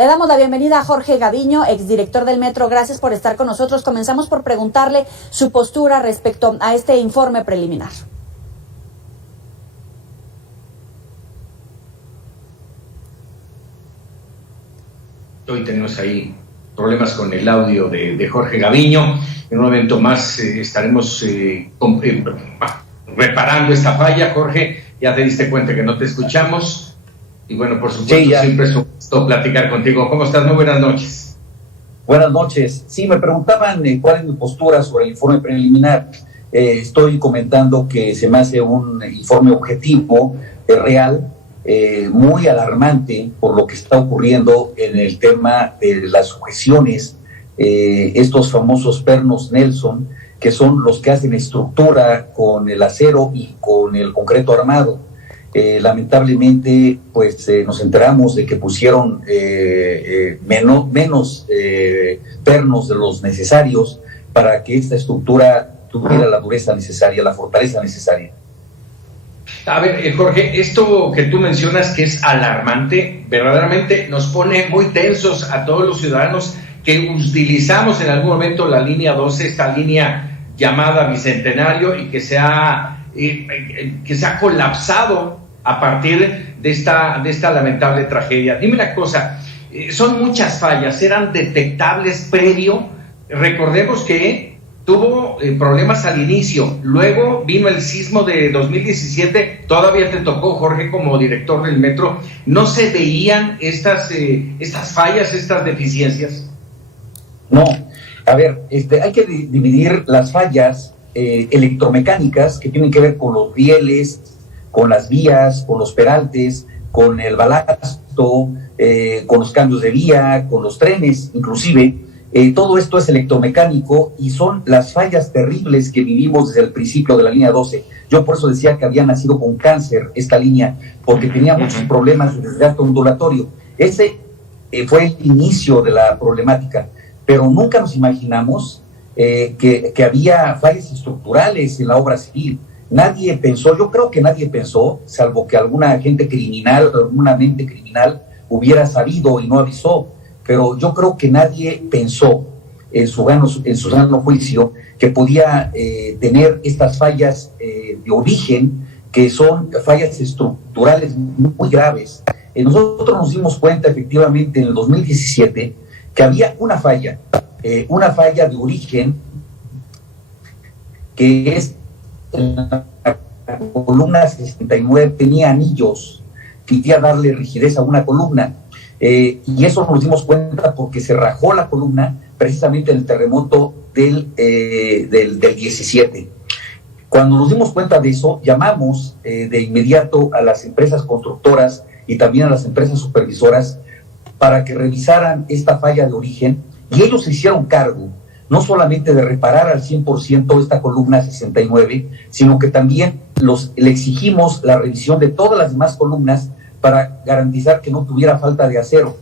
Le damos la bienvenida a Jorge Gaviño, exdirector del Metro. Gracias por estar con nosotros. Comenzamos por preguntarle su postura respecto a este informe preliminar. Hoy tenemos ahí problemas con el audio de Jorge Gaviño. En un momento más estaremos reparando esta falla. Jorge, ya te diste cuenta que no te escuchamos. Y bueno, por supuesto, sí, siempre es un gusto platicar contigo. ¿Cómo estás? Muy buenas noches. Buenas noches. Sí, me preguntaban cuál es mi postura sobre el informe preliminar. Estoy comentando que se me hace un informe objetivo, real, muy alarmante por lo que está ocurriendo en el tema de las sujeciones, estos famosos pernos Nelson, que son los que hacen estructura con el acero y con el concreto armado. Lamentablemente, pues nos enteramos de que pusieron menos pernos de los necesarios para que esta estructura tuviera la dureza necesaria, la fortaleza necesaria. A ver, Jorge, esto que tú mencionas que es alarmante, verdaderamente nos pone muy tensos a todos los ciudadanos que utilizamos en algún momento la línea 12, esta línea llamada Bicentenario, y que se ha colapsado a partir de esta lamentable tragedia. Dime una cosa, son muchas fallas, eran detectables previo. Recordemos que tuvo problemas al inicio, luego vino el sismo de 2017, todavía te tocó, Jorge, como director del Metro. ¿No se veían estas fallas, estas deficiencias? No, a ver, hay que dividir las fallas electromecánicas, que tienen que ver con los rieles, con las vías, con los peraltes, con el balasto, con los cambios de vía, con los trenes, inclusive. Todo esto es electromecánico y son las fallas terribles que vivimos desde el principio de la línea 12. Yo por eso decía que había nacido con cáncer esta línea, porque tenía muchos problemas de desgaste ondulatorio. Ese fue el inicio de la problemática, pero nunca nos imaginamos que había fallas estructurales en la obra civil. Nadie pensó, yo creo que nadie pensó, salvo que alguna agente criminal, alguna mente criminal hubiera sabido y no avisó. Pero yo creo que nadie pensó en su sano juicio que podía tener estas fallas de origen, que son fallas estructurales muy graves. Nosotros nos dimos cuenta efectivamente en el 2017 que había una falla de origen, que es la columna 69, tenía anillos, quería darle rigidez a una columna. Y eso nos dimos cuenta porque se rajó la columna precisamente en el terremoto del 17. Cuando nos dimos cuenta de eso, llamamos de inmediato a las empresas constructoras y también a las empresas supervisoras para que revisaran esta falla de origen, y ellos se hicieron cargo no solamente de reparar al 100% esta columna 69, sino que también le exigimos la revisión de todas las demás columnas para garantizar que no tuviera falta de acero.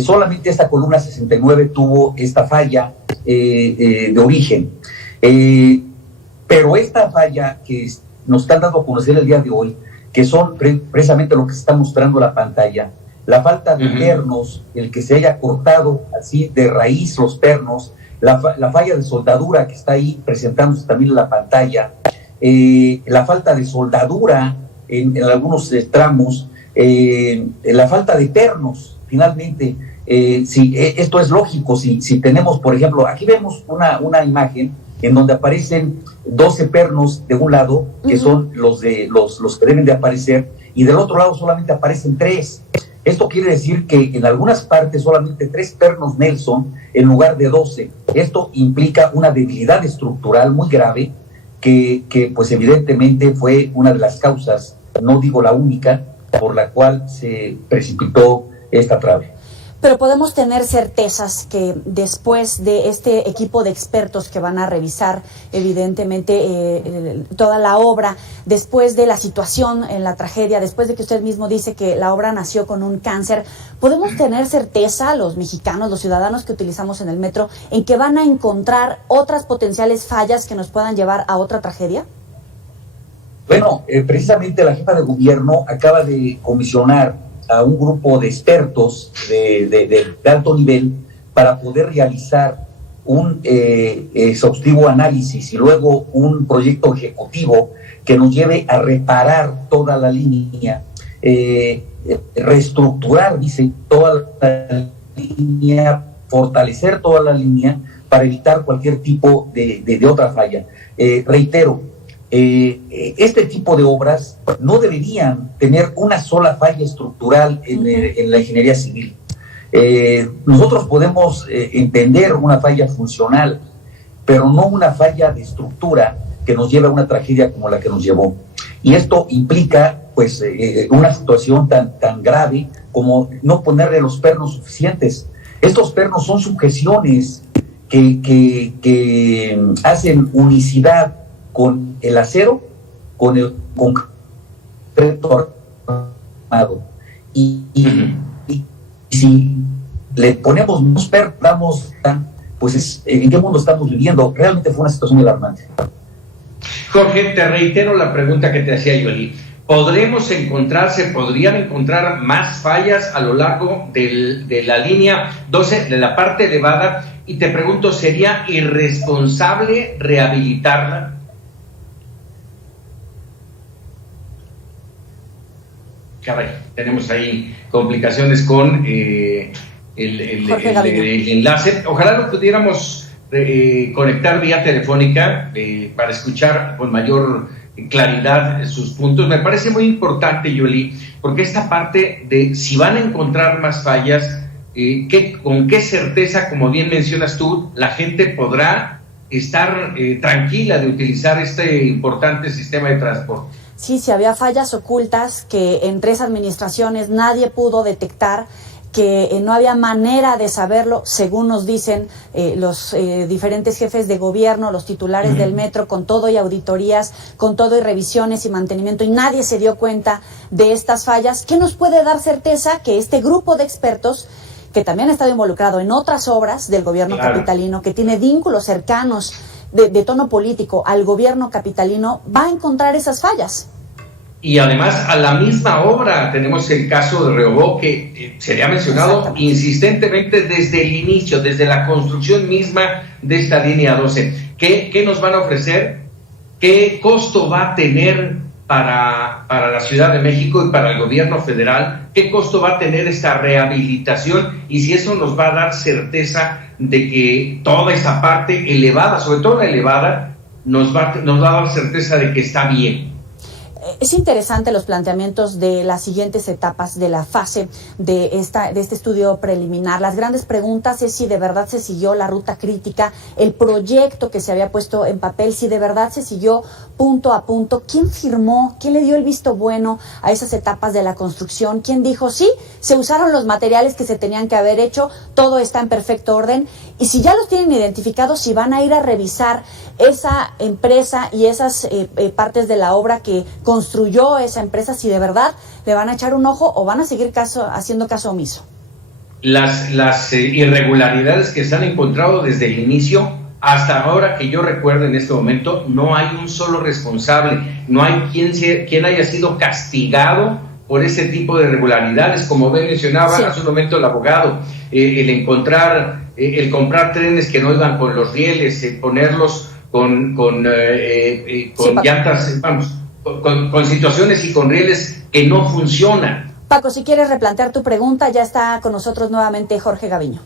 Solamente esta columna 69 tuvo esta falla de origen. Pero esta falla que nos están dando a conocer el día de hoy, que son precisamente lo que se está mostrando en la pantalla, la falta de pernos, el que se haya cortado así de raíz los pernos, la falla de soldadura que está ahí presentándose también en la pantalla, la falta de soldadura en algunos tramos, la falta de pernos, finalmente. Esto es lógico, si tenemos, por ejemplo, aquí vemos una imagen en donde aparecen 12 pernos de un lado, que son los que deben de aparecer, y del otro lado solamente aparecen 3. Esto quiere decir que en algunas partes solamente 3 pernos Nelson en lugar de 12. Esto implica una debilidad estructural muy grave que pues evidentemente fue una de las causas, no digo la única, por la cual se precipitó esta trave. Pero podemos tener certezas que después de este equipo de expertos que van a revisar evidentemente toda la obra, después de la situación en la tragedia, después de que usted mismo dice que la obra nació con un cáncer, ¿podemos tener certeza, los mexicanos, los ciudadanos que utilizamos en el metro, en que van a encontrar otras potenciales fallas que nos puedan llevar a otra tragedia? Bueno, precisamente la jefa de gobierno acaba de comisionar a un grupo de expertos de alto nivel para poder realizar un exhaustivo análisis y luego un proyecto ejecutivo que nos lleve a reparar toda la línea, reestructurar, dice, toda la línea, fortalecer toda la línea para evitar cualquier tipo de otra falla. Reitero, este tipo de obras no deberían tener una sola falla estructural en la ingeniería civil. Nosotros podemos entender una falla funcional, pero no una falla de estructura que nos lleva a una tragedia como la que nos llevó. Y esto implica, pues, una situación tan grave como no ponerle los pernos suficientes. Estos pernos son sujeciones que hacen unicidad con el acero, con el concreto armado. Y si le ponemos unos pernos, pues ¿en qué mundo estamos viviendo? Realmente fue una situación alarmante. Jorge, te reitero la pregunta que te hacía Yoli. ¿Podrían encontrar más fallas a lo largo de la línea 12, de la parte elevada? Y te pregunto, ¿sería irresponsable rehabilitarla? Caray, tenemos ahí complicaciones con el enlace. Ojalá lo pudiéramos conectar vía telefónica para escuchar con mayor claridad sus puntos. Me parece muy importante, Yoli, porque esta parte de si van a encontrar más fallas, con qué certeza, como bien mencionas tú, la gente podrá estar tranquila de utilizar este importante sistema de transporte. Sí, si había fallas ocultas que en 3 administraciones nadie pudo detectar, que no había manera de saberlo, según nos dicen los diferentes jefes de gobierno, los titulares del metro, con todo y auditorías, con todo y revisiones y mantenimiento, y nadie se dio cuenta de estas fallas. ¿Qué nos puede dar certeza que este grupo de expertos, que también ha estado involucrado en otras obras del gobierno capitalino, que tiene vínculos cercanos de tono político al gobierno capitalino, va a encontrar esas fallas? Y además a la misma obra tenemos el caso de Rehoboth, que se le ha mencionado insistentemente desde el inicio, desde la construcción misma de esta línea 12. ¿Qué nos van a ofrecer? ¿Qué costo va a tener para la Ciudad de México y para el gobierno federal? ¿Qué costo va a tener esta rehabilitación? Y si eso nos va a dar certeza de que toda esa parte elevada, sobre todo la elevada, nos va a dar certeza de que está bien. Es interesante los planteamientos de las siguientes etapas de la fase de este estudio preliminar. Las grandes preguntas es si de verdad se siguió la ruta crítica, el proyecto que se había puesto en papel, si de verdad se siguió punto a punto. ¿Quién firmó? ¿Quién le dio el visto bueno a esas etapas de la construcción? ¿Quién dijo sí? Se usaron los materiales que se tenían que haber hecho, todo está en perfecto orden. Y si ya los tienen identificados, si van a ir a revisar esa empresa y esas partes de la obra que construyó esa empresa, si de verdad le van a echar un ojo o van a seguir haciendo caso omiso. Las irregularidades que se han encontrado desde el inicio hasta ahora, que yo recuerdo en este momento, no hay un solo responsable, no hay quien haya sido castigado por ese tipo de irregularidades, como bien mencionaba hace un momento el abogado, el comprar trenes que no iban con los rieles, ponerlos con llantas, con situaciones y con rieles que no funcionan. Paco, si quieres replantear tu pregunta, ya está con nosotros nuevamente Jorge Gaviño.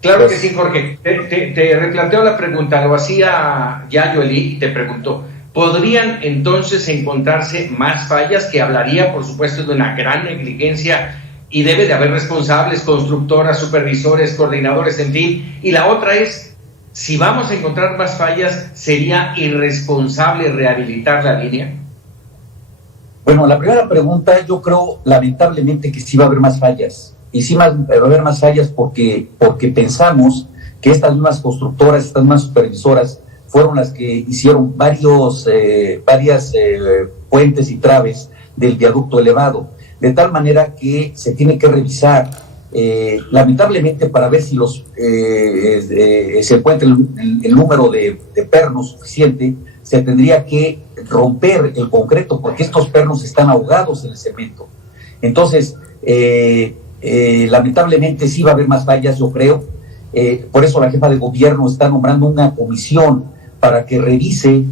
Claro que sí, Jorge. Te replanteo la pregunta, lo hacía ya Yoli y te preguntó, ¿podrían entonces encontrarse más fallas? Que hablaría, por supuesto, de una gran negligencia y debe de haber responsables, constructoras, supervisores, coordinadores, en fin. Y la otra es, si vamos a encontrar más fallas, ¿sería irresponsable rehabilitar la línea? Bueno, la primera pregunta, yo creo lamentablemente que sí va a haber más fallas. Y sí va a haber más fallas porque pensamos que estas mismas constructoras, estas mismas supervisoras, fueron las que hicieron varias puentes y traves del viaducto elevado, de tal manera que se tiene que revisar, lamentablemente, para ver si se encuentra el número de pernos suficiente. Se tendría que romper el concreto porque estos pernos están ahogados en el cemento. Entonces, Lamentablemente sí va a haber más fallas, yo creo. Por eso la jefa de gobierno está nombrando una comisión para que revise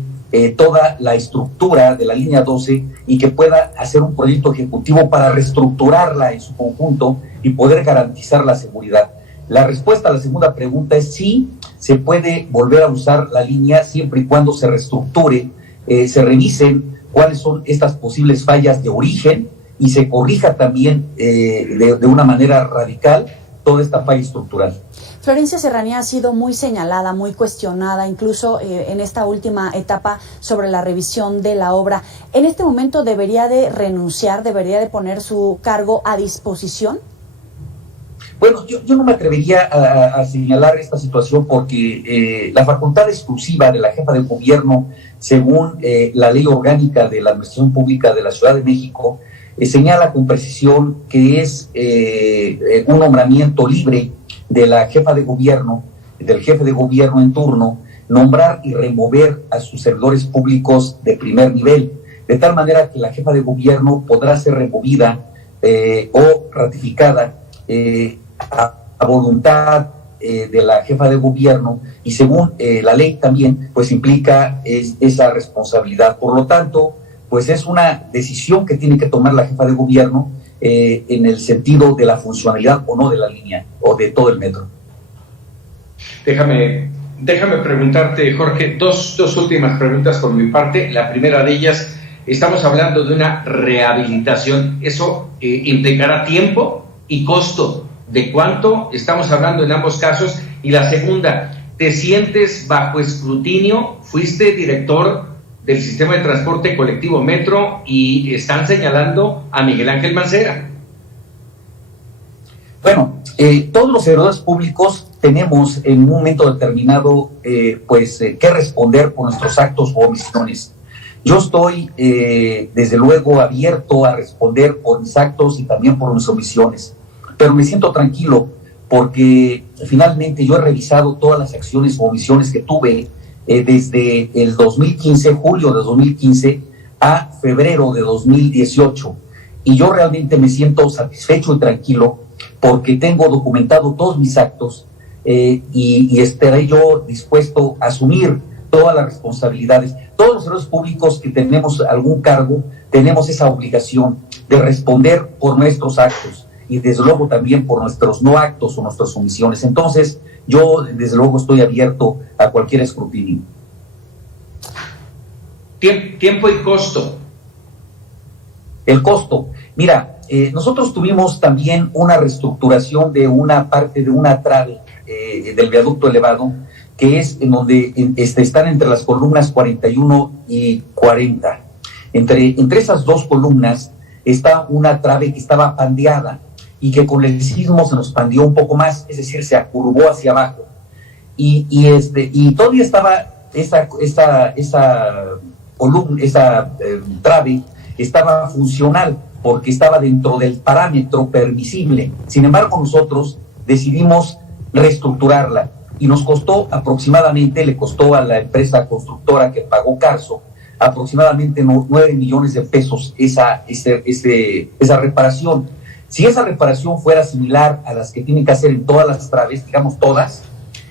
toda la estructura de la línea 12 y que pueda hacer un proyecto ejecutivo para reestructurarla en su conjunto y poder garantizar la seguridad. La respuesta a la segunda pregunta es sí, se puede volver a usar la línea siempre y cuando se reestructure, se revisen cuáles son estas posibles fallas de origen y se corrija también de una manera radical toda esta falla estructural. Florencia Serranía ha sido muy señalada, muy cuestionada, incluso en esta última etapa sobre la revisión de la obra. ¿En este momento debería de renunciar, debería de poner su cargo a disposición? Bueno, yo no me atrevería a señalar esta situación porque la facultad exclusiva de la jefa de gobierno, según la ley orgánica de la Administración Pública de la Ciudad de México, señala con precisión que es un nombramiento libre de la jefa de gobierno, del jefe de gobierno en turno, nombrar y remover a sus servidores públicos de primer nivel, de tal manera que la jefa de gobierno podrá ser removida o ratificada a voluntad de la jefa de gobierno, y según la ley también, pues implica esa responsabilidad. Por lo tanto, pues es una decisión que tiene que tomar la jefa de gobierno en el sentido de la funcionalidad o no de la línea o de todo el metro. Déjame preguntarte, Jorge, dos últimas preguntas por mi parte. La primera de ellas, estamos hablando de una rehabilitación. ¿Eso implicará tiempo y costo? ¿De cuánto estamos hablando en ambos casos? Y la segunda, ¿te sientes bajo escrutinio? Fuiste director del sistema de transporte colectivo Metro y están señalando a Miguel Ángel Mancera. Bueno, todos los servidores públicos tenemos en un momento determinado que responder por nuestros actos o omisiones. Yo estoy desde luego abierto a responder por mis actos y también por mis omisiones, pero me siento tranquilo porque finalmente yo he revisado todas las acciones o omisiones que tuve desde el 2015, julio de 2015 a febrero de 2018, y yo realmente me siento satisfecho y tranquilo porque tengo documentado todos mis actos y estaré yo dispuesto a asumir todas las responsabilidades. Todos los servidores públicos que tenemos algún cargo tenemos esa obligación de responder por nuestros actos y desde luego también por nuestros no actos o nuestras omisiones. Entonces, yo desde luego estoy abierto a cualquier escrutinio. Tiempo y costo. El costo. Mira, nosotros tuvimos también una reestructuración de una parte de una trave del viaducto elevado, que es en donde están entre las columnas 41 y 40. Entre esas dos columnas está una trave que estaba pandeada y que con el sismo se nos pandeó un poco más, es decir, se acurvó hacia abajo. Y todavía estaba esa columna, esa trave estaba funcional porque estaba dentro del parámetro permisible. Sin embargo, nosotros decidimos reestructurarla y nos costó aproximadamente, le costó a la empresa constructora que pagó Carso, aproximadamente 9 millones de pesos esa reparación. Si esa reparación fuera similar a las que tienen que hacer en todas las traves, digamos todas,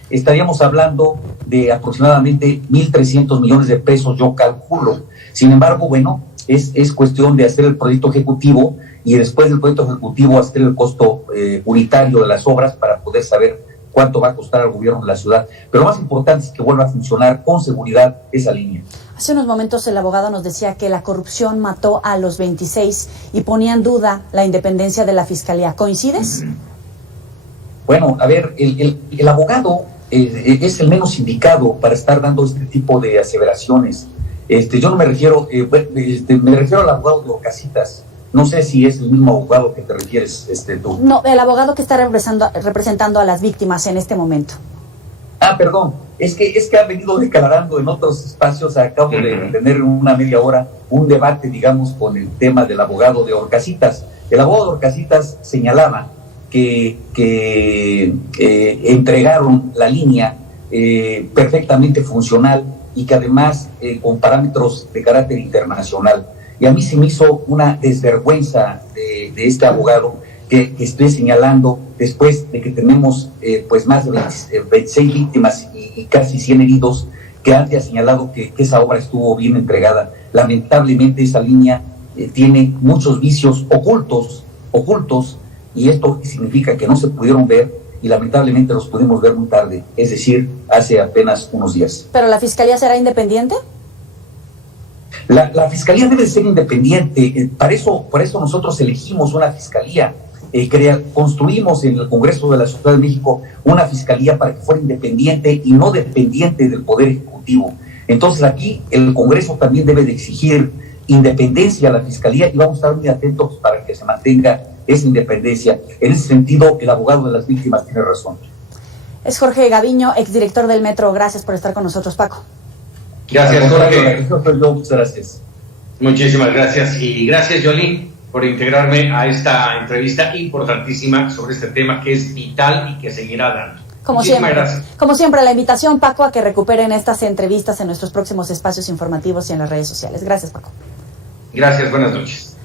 estaríamos hablando de aproximadamente 1.300 millones de pesos, yo calculo. Sin embargo, bueno, es cuestión de hacer el proyecto ejecutivo y después del proyecto ejecutivo hacer el costo unitario de las obras para poder saber cuánto va a costar al gobierno de la ciudad. Pero lo más importante es que vuelva a funcionar con seguridad esa línea. Hace unos momentos el abogado nos decía que la corrupción mató a los 26 y ponía en duda la independencia de la Fiscalía. ¿Coincides? Bueno, a ver, el abogado es el menos indicado para estar dando este tipo de aseveraciones. Yo no me refiero, me refiero al abogado de Orcasitas. No sé si es el mismo abogado que te refieres tú. No, el abogado que está representando a las víctimas en este momento. Ah, perdón, es que ha venido declarando en otros espacios. Acabo de tener una media hora un debate, digamos, con el tema del abogado de Orcasitas. El abogado de Orcasitas señalaba que entregaron la línea perfectamente funcional y que además con parámetros de carácter internacional. Y a mí se me hizo una desvergüenza de este abogado que esté señalando, después de que tenemos pues más de 26 víctimas y casi 100 heridos, que haya señalado que esa obra estuvo bien entregada. Lamentablemente esa línea tiene muchos vicios ocultos, y esto significa que no se pudieron ver y lamentablemente los pudimos ver muy tarde, es decir, hace apenas unos días. ¿Pero la Fiscalía será independiente? La Fiscalía debe ser independiente, por eso nosotros elegimos una Fiscalía, construimos en el Congreso de la Ciudad de México una Fiscalía para que fuera independiente y no dependiente del Poder Ejecutivo. Entonces aquí el Congreso también debe de exigir independencia a la Fiscalía y vamos a estar muy atentos para que se mantenga esa independencia. En ese sentido, el abogado de las víctimas tiene razón. Es Jorge Gaviño, exdirector del Metro. Gracias por estar con nosotros, Paco. Gracias, Jorge. Muchas gracias. Muchísimas gracias. Y gracias, Yoli, por integrarme a esta entrevista importantísima sobre este tema que es vital y que seguirá dando. Como siempre, la invitación, Paco, a que recuperen estas entrevistas en nuestros próximos espacios informativos y en las redes sociales. Gracias, Paco. Gracias, buenas noches.